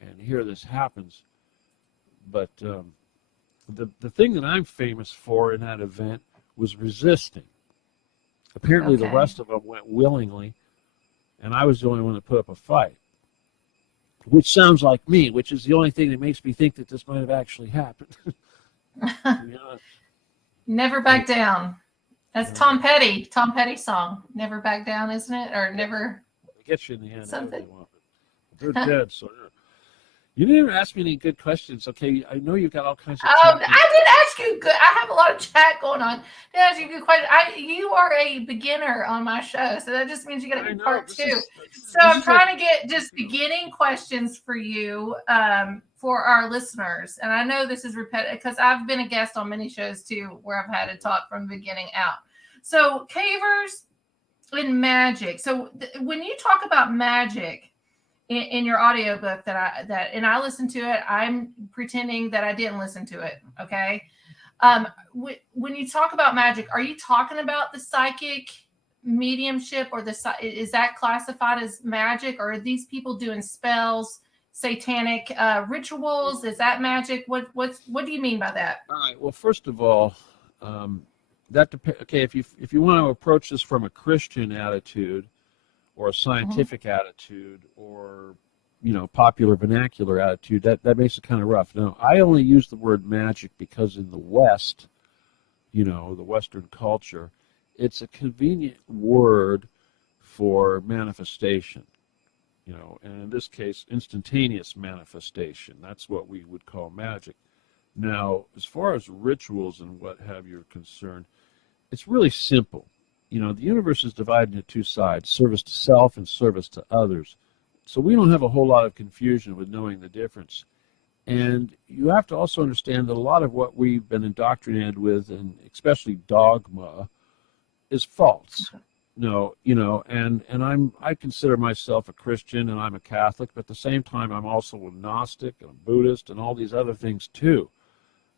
And here this happens. But the thing that I'm famous for in that event was resisting. Apparently, the rest of them went willingly, and I was the only one that put up a fight. Which sounds like me, which is the only thing that makes me think that this might have actually happened. Never back down. That's Tom Petty. Tom Petty's song. Never back down, isn't it? Or never. get you in the end. Something. They want, but they're dead. So you didn't even ask me any good questions. Okay, I know you've got all kinds of. I did ask you good. I have a lot of chat going on. Did ask you good questions. You are a beginner on my show, so that just means you got to be part two. So I'm trying to get just beginning questions for you, for our listeners. And I know this is repetitive because I've been a guest on many shows too, where I've had to talk from the beginning out. So cavers and magic. So when you talk about magic in your audiobook and I listened to it, I'm pretending that I didn't listen to it. Okay. When you talk about magic, are you talking about the psychic mediumship, or is that classified as magic, or are these people doing spells, satanic rituals? Is that magic? What do you mean by that? All right. Well, first of all, that depends. Okay, if you want to approach this from a Christian attitude, or a scientific attitude, or popular vernacular attitude, that makes it kind of rough. Now, I only use the word magic because in the West, the Western culture, it's a convenient word for manifestation. And in this case, instantaneous manifestation. That's what we would call magic. Now, as far as rituals and what have you are concerned, it's really simple. The universe is divided into two sides, service to self and service to others. So we don't have a whole lot of confusion with knowing the difference. And you have to also understand that a lot of what we've been indoctrinated with, and especially dogma, is false. And I consider myself a Christian and I'm a Catholic, but at the same time I'm also a Gnostic and a Buddhist and all these other things too.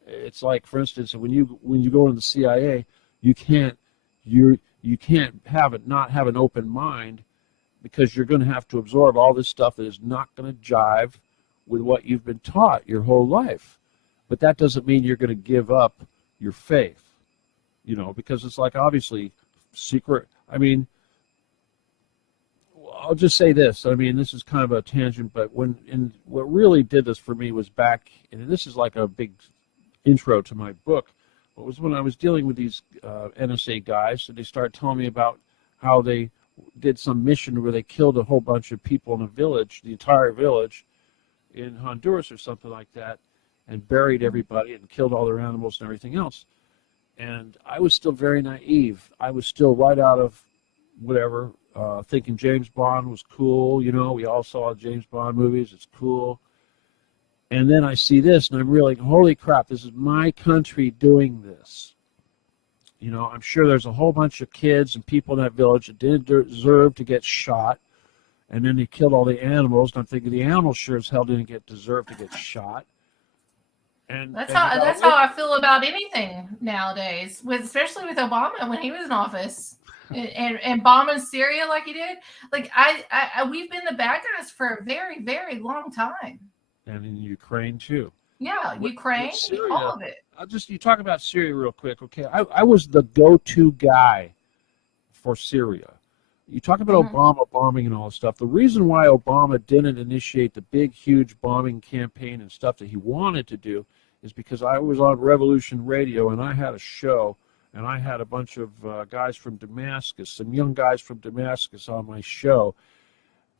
It's like, for instance, when you go into the CIA, you can't not have an open mind, because you're going to have to absorb all this stuff that is not going to jive with what you've been taught your whole life. But that doesn't mean you're going to give up your faith, because it's like, obviously, secret. I mean, I'll just say this. I mean, this is kind of a tangent, but what really did this for me was back, and this is like a big intro to my book, was when I was dealing with these NSA guys, and they started telling me about how they did some mission where they killed a whole bunch of people in a village, the entire village, in Honduras or something like that, and buried everybody and killed all their animals and everything else. And I was still very naive. I was still right out of whatever, thinking James Bond was cool. We all saw James Bond movies. It's cool. And then I see this, and I'm really, holy crap, this is my country doing this. I'm sure there's a whole bunch of kids and people in that village that didn't deserve to get shot, and then they killed all the animals, and I'm thinking the animals sure as hell didn't deserve to get shot. And that's how I feel about anything nowadays, especially with Obama when he was in office, and bombing Syria like he did. Like we've been the bad guys for a very, very long time. And in Ukraine too. Yeah, Ukraine, Syria, all of it. You talk about Syria real quick, okay? I was the go-to guy for Syria. You talk about Obama bombing and all this stuff. The reason why Obama didn't initiate the big, huge bombing campaign and stuff that he wanted to do is because I was on Revolution Radio, and I had a show, and I had a bunch of guys from Damascus, some young guys from Damascus on my show,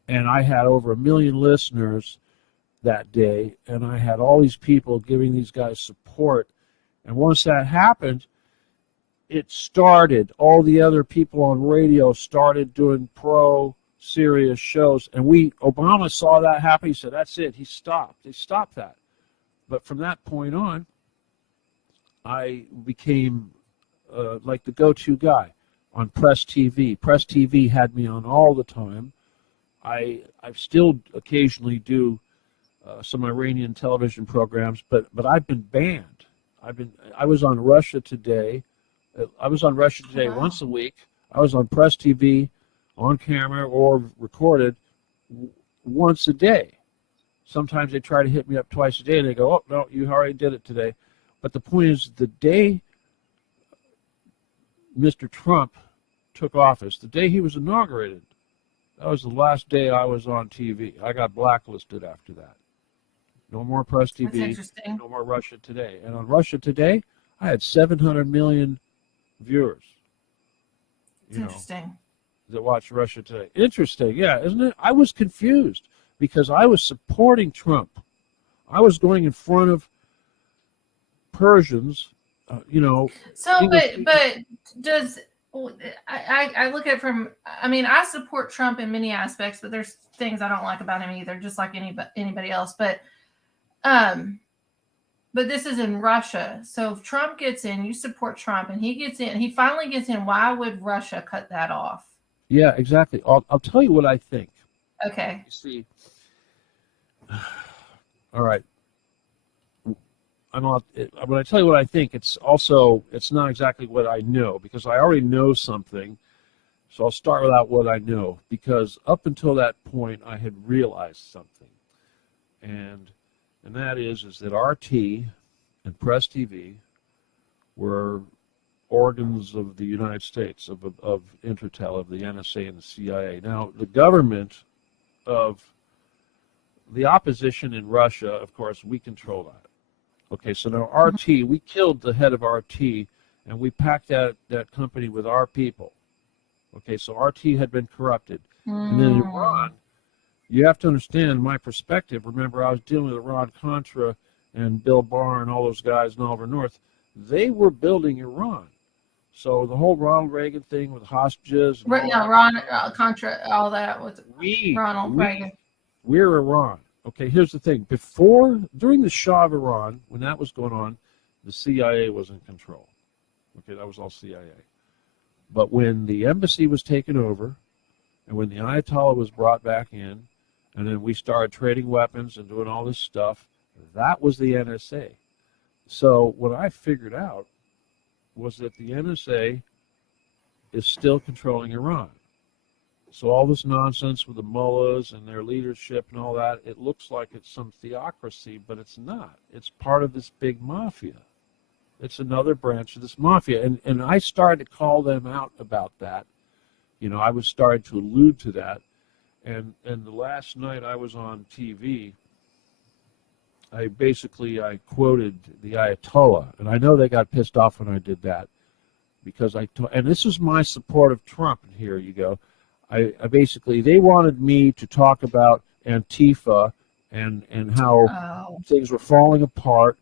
and I had over 1 million listeners that day, and I had all these people giving these guys support. And once that happened, it started, all the other people on radio started doing pro-Syria shows, and Obama saw that happen. He said, that's it. They stopped that. But from that point on, I became like the go-to guy on Press TV. Press TV had me on all the time. I still occasionally do some Iranian television programs, but I've been banned. I was on Russia Today. Wow. Once a week. I was on Press TV, on camera or recorded once a day. Sometimes they try to hit me up twice a day, and they go, "Oh no, you already did it today." But the point is, the day Mr. Trump took office, the day he was inaugurated, that was the last day I was on TV. I got blacklisted after that. No more Press TV, no more Russia Today. And on Russia Today, I had 700 million viewers. It's interesting. that watch Russia Today. Interesting, yeah, isn't it? I was confused because I was supporting Trump. I was going in front of Persians, So, English but does I look at it from? I mean, I support Trump in many aspects, but there's things I don't like about him either, just like anybody else. But this is in Russia. So if Trump gets in, you support Trump, and he gets in, he finally gets in. Why would Russia cut that off? Yeah, exactly. I'll tell you what I think. Okay. You see, all right. When I tell you what I think, it's not exactly what I know because I already know something. So I'll start without what I know because up until that point I had realized something, and that is that RT and Press TV were organs of the United States, of Intertel, of the NSA and the CIA. Now the government of the opposition in Russia, of course, we control that. Okay, so now RT, we killed the head of RT, and we packed that company with our people. Okay, so RT had been corrupted. And then Iran, you have to understand my perspective. Remember, I was dealing with Iran-Contra and Bill Barr and all those guys in Oliver North. They were building Iran. So the whole Ronald Reagan thing with hostages. And Contra, all that with Ronald Reagan. We're Iran. Okay, here's the thing. During the Shah of Iran, when that was going on, the CIA was in control. Okay, that was all CIA. But when the embassy was taken over, and when the Ayatollah was brought back in, and then we started trading weapons and doing all this stuff, that was the NSA. So what I figured out was that the NSA is still controlling Iran. So all this nonsense with the mullahs and their leadership and all that, it looks like it's some theocracy, but it's not. It's part of this big mafia. It's another branch of this mafia. And I started to call them out about that. I was starting to allude to that. And the last night I was on TV, I quoted the Ayatollah. And I know they got pissed off when I did that. Because and this is my support of Trump, and here you go. I basically, they wanted me to talk about Antifa and how things were falling apart,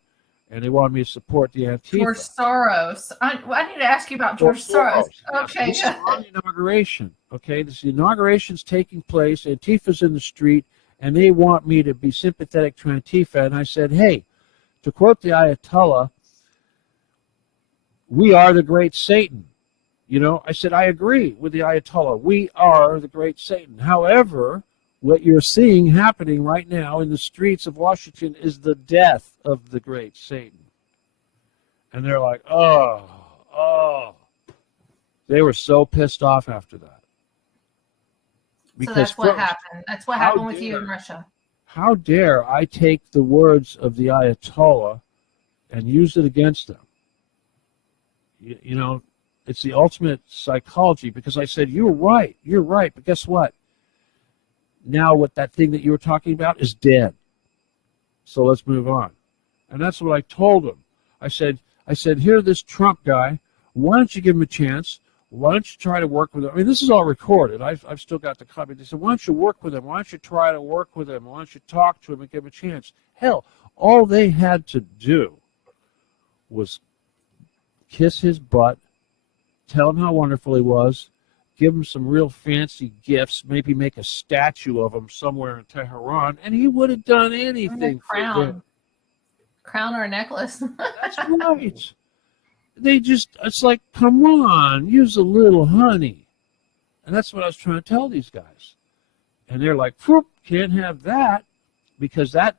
and they wanted me to support the Antifa. George Soros. I need to ask you about George Soros. Okay. This is on the inauguration. Okay, this inauguration's taking place. Antifa's in the street, and they want me to be sympathetic to Antifa. And I said, hey, to quote the Ayatollah, we are the great Satan. I said, I agree with the Ayatollah. We are the great Satan. However, what you're seeing happening right now in the streets of Washington is the death of the great Satan. And they're like, oh. They were so pissed off after that. So that's what happened. That's what happened with you in Russia. How dare I take the words of the Ayatollah and use it against them? It's the ultimate psychology because I said, you're right, but guess what? Now that thing that you were talking about is dead. So let's move on. And that's what I told him. I said, here, this Trump guy, why don't you give him a chance? Why don't you try to work with him? I mean, this is all recorded. I've still got the copy. They said, why don't you work with him? Why don't you try to work with him? Why don't you talk to him and give him a chance? Hell, all they had to do was kiss his butt, tell him how wonderful he was, give him some real fancy gifts, maybe make a statue of him somewhere in Tehran, and he would have done anything for them. Crown or a necklace. That's right. It's like, come on, use a little honey. And that's what I was trying to tell these guys. And they're like, can't have that because that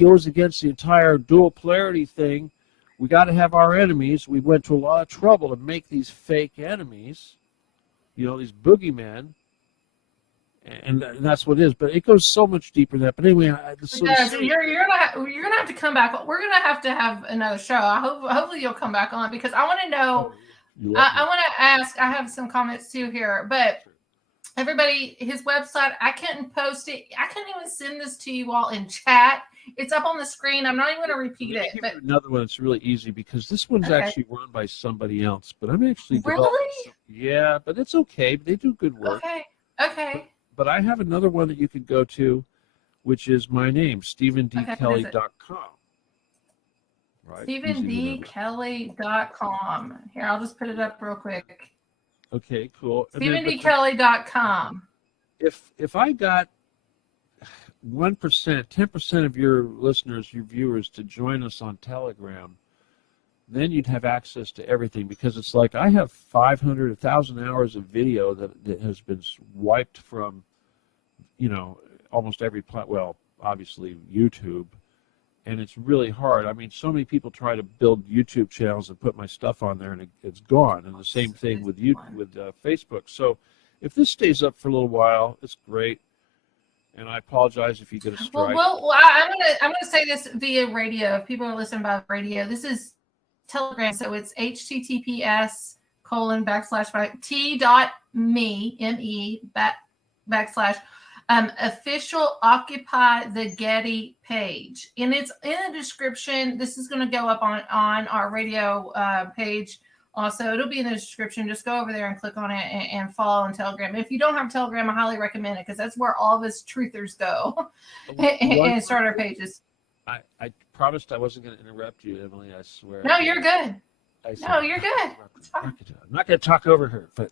goes against the entire dual polarity thing. We got to have our enemies. We went to a lot of trouble to make these fake enemies, these boogeymen, and that's what it is. But it goes so much deeper than that. But anyway, you're gonna have to come back. We're gonna have another show. Hopefully you'll come back on because I want to know. I want to ask. I have some comments too here, but everybody, his website, I couldn't post it. I couldn't even send this to you all in chat. It's up on the screen. I'm not even going to repeat Let me it. give But you another one that's really easy because this one's okay. actually run by somebody else, but I'm actually Really? Yeah, but it's okay. They do good work. Okay. But I have another one that you can go to, which is my name, StephenDKelley.com. Right? StephenDKelley.com. Here, I'll just put it up real quick. Okay, cool. StephenDKelley.com. If I got 1%, 10% of your listeners, your viewers, to join us on Telegram, then you'd have access to everything, because it's like I have 500, 1,000 hours of video that has been wiped from, almost every well, obviously YouTube, and it's really hard. I mean, so many people try to build YouTube channels and put my stuff on there, and it's gone. And the same thing with Facebook. So if this stays up for a little while, it's great. And I apologize if you get a strike. Well, I'm gonna say this via radio. If people are listening by radio, this is Telegram, so it's https://t.me official Occupy the Getty page, and it's in the description. This is going to go up on our radio page. Also, it'll be in the description. Just go over there and click on it and follow on Telegram. If you don't have Telegram, I highly recommend it, because that's where all of us truthers go and start our pages. I promised I wasn't going to interrupt you, Emily. I swear. No, you're good. No, you're good. It's fine. I'm not going to talk over her, but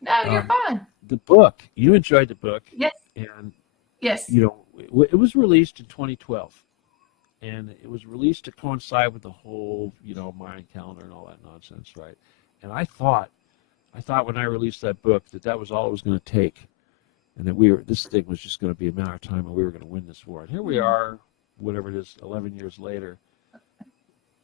no, you're fine. The book, you enjoyed the book. Yes. And yes, it was released in 2012, and it was released to coincide with the whole, Mayan calendar and all that nonsense, right? And I thought when I released that book that was all it was going to take, and that this thing was just going to be a matter of time, and we were going to win this war. And here we are, whatever it is, 11 years later.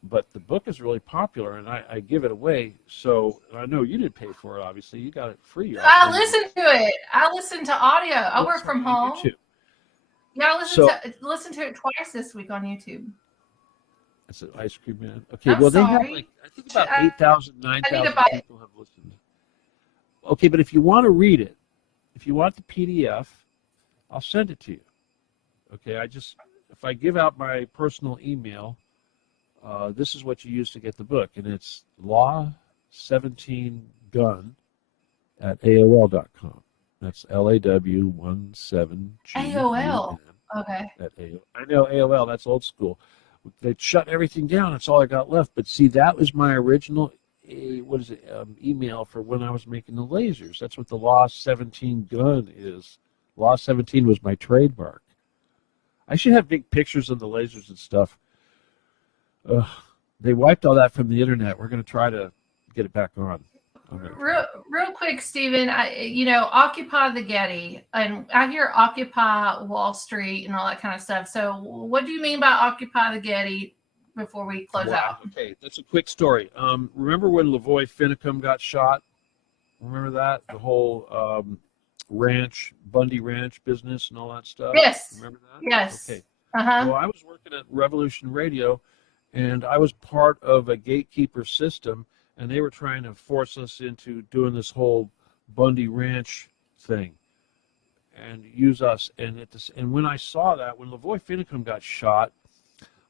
But the book is really popular, and I give it away. So I know you didn't pay for it, obviously. You got it free. I listened to it. I listened to audio. I work from home. YouTube. Yeah, I listened to it twice this week on YouTube. That's an ice cream man. Okay, they have I think about 8,000, 9,000 people have listened. Okay, but if you want to read it, if you want the PDF, I'll send it to you. Okay, if I give out my personal email, this is what you use to get the book, and it's law17gun@aol.com. That's LAW17. AOL. Okay. I know AOL. That's old school. They shut everything down. That's all I got left. But see, that was my original email for when I was making the lasers. That's what the Law 17 gun is. Law 17 was my trademark. I should have big pictures of the lasers and stuff. They wiped all that from the internet. We're going to try to get it back on. Real quick, Stephen, Occupy the Getty, and I hear Occupy Wall Street and all that kind of stuff. So what do you mean by Occupy the Getty before we close out? Okay, that's a quick story. Remember when Lavoy Finicum got shot? Remember that? The whole Bundy Ranch business and all that stuff? Yes. Remember that? Yes. Okay. Uh-huh. Well, I was working at Revolution Radio, and I was part of a gatekeeper system, and they were trying to force us into doing this whole Bundy Ranch thing and use us. And when I saw that, when Lavoy Finicum got shot,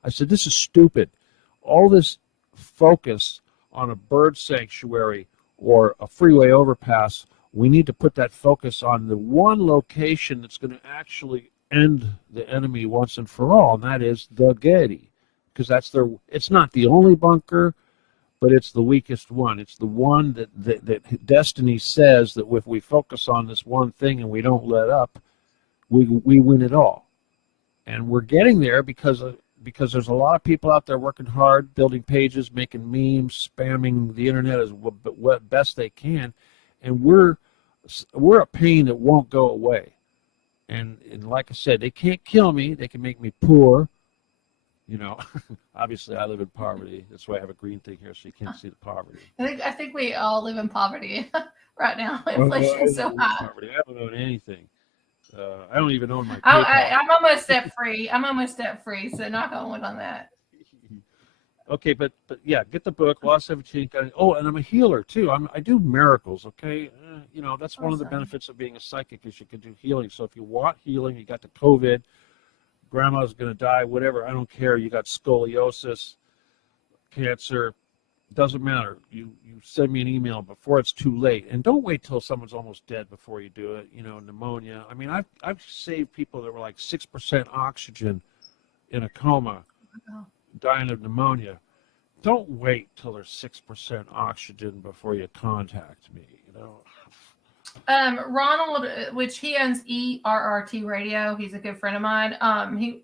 I said, this is stupid. All this focus on a bird sanctuary or a freeway overpass, we need to put that focus on the one location that's going to actually end the enemy once and for all, and that is the Getty. Because it's not the only bunker, but it's the weakest one. It's the one that Destiny says that if we focus on this one thing and we don't let up, we win it all. And we're getting there because there's a lot of people out there working hard, building pages, making memes, spamming the internet as best they can, and we're a pain that won't go away. And like I said, they can't kill me. They can make me poor. Obviously I live in poverty. That's why I have a green thing here, so you can't see the poverty. I think we all live in poverty right now. Inflation is so high. Poverty. I don't own anything. I don't even own my PayPal. I'm almost debt free. So knock on wood on that. Okay, but yeah, get the book, Law 17. Oh, and I'm a healer too. I do miracles. Okay, You know, that's one of the Awesome. benefits of being a psychic is you can do healing. So if you want healing, you got the COVID, grandma's going to die, whatever, I don't care. You got scoliosis, cancer, doesn't matter. You send me an email before it's too late, and don't wait till someone's almost dead before you do it. You know, pneumonia. I mean, I've saved people that were like 6% oxygen in a coma, dying of pneumonia. Don't wait till there's 6% oxygen before you contact me. You know. Ronald, which he owns ERRT Radio. He's a good friend of mine.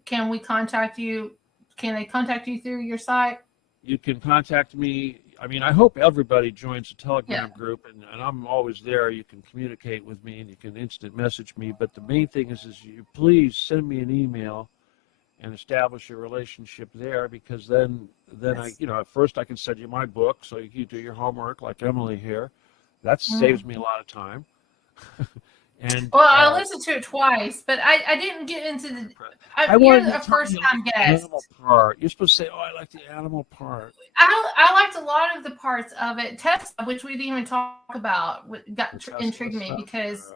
Can we contact you? Can they contact you through your site? You can contact me. I mean, I hope everybody joins the Telegram group, and I'm always there. You can communicate with me, and you can instant message me. But the main thing is you please send me an email and establish a relationship there, because then I, you know, at first I can send you my book so you can do your homework like Emily here. That saves me a lot of time. And well, I listened to it twice, but I didn't get into the. You're a first-time guest. Animal part. You're supposed to say, "Oh, I like the animal part." I liked a lot of the parts of it. Tesla, which we didn't even talk about, intrigued me because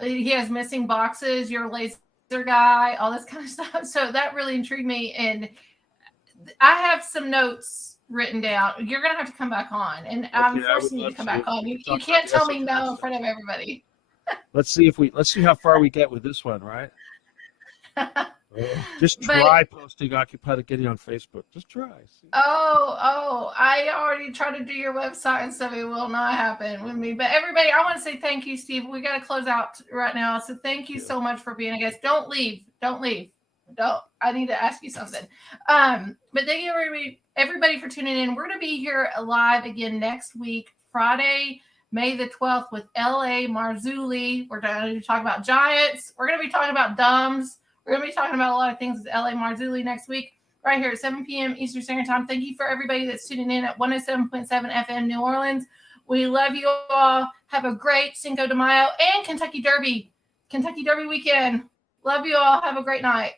he has missing boxes. You're a laser guy, all this kind of stuff. So that really intrigued me, and I have some notes written down. You're gonna have to come back on, and I'm forcing you to come back on. You can't tell me no in front of everybody. Let's see how far we get with this one, right? Just try posting Occupy the Getty on Facebook. Just try. Oh, I already tried to do your website and stuff. It will not happen with me. But everybody, I want to say thank you, Steve. We got to close out right now. So thank you so much for being a guest. Don't leave. Don't. I need to ask you something. But thank you everybody for tuning in. We're going to be here live again next week, Friday, May the 12th with L.A. Marzulli. We're going to talk about giants. We're going to be talking about dumbs. We're going to be talking about a lot of things with L.A. Marzulli next week, right here at 7 p.m. Eastern Standard Time. Thank you for everybody that's tuning in at 107.7 FM New Orleans. We love you all. Have a great Cinco de Mayo and Kentucky Derby weekend. Love you all. Have a great night.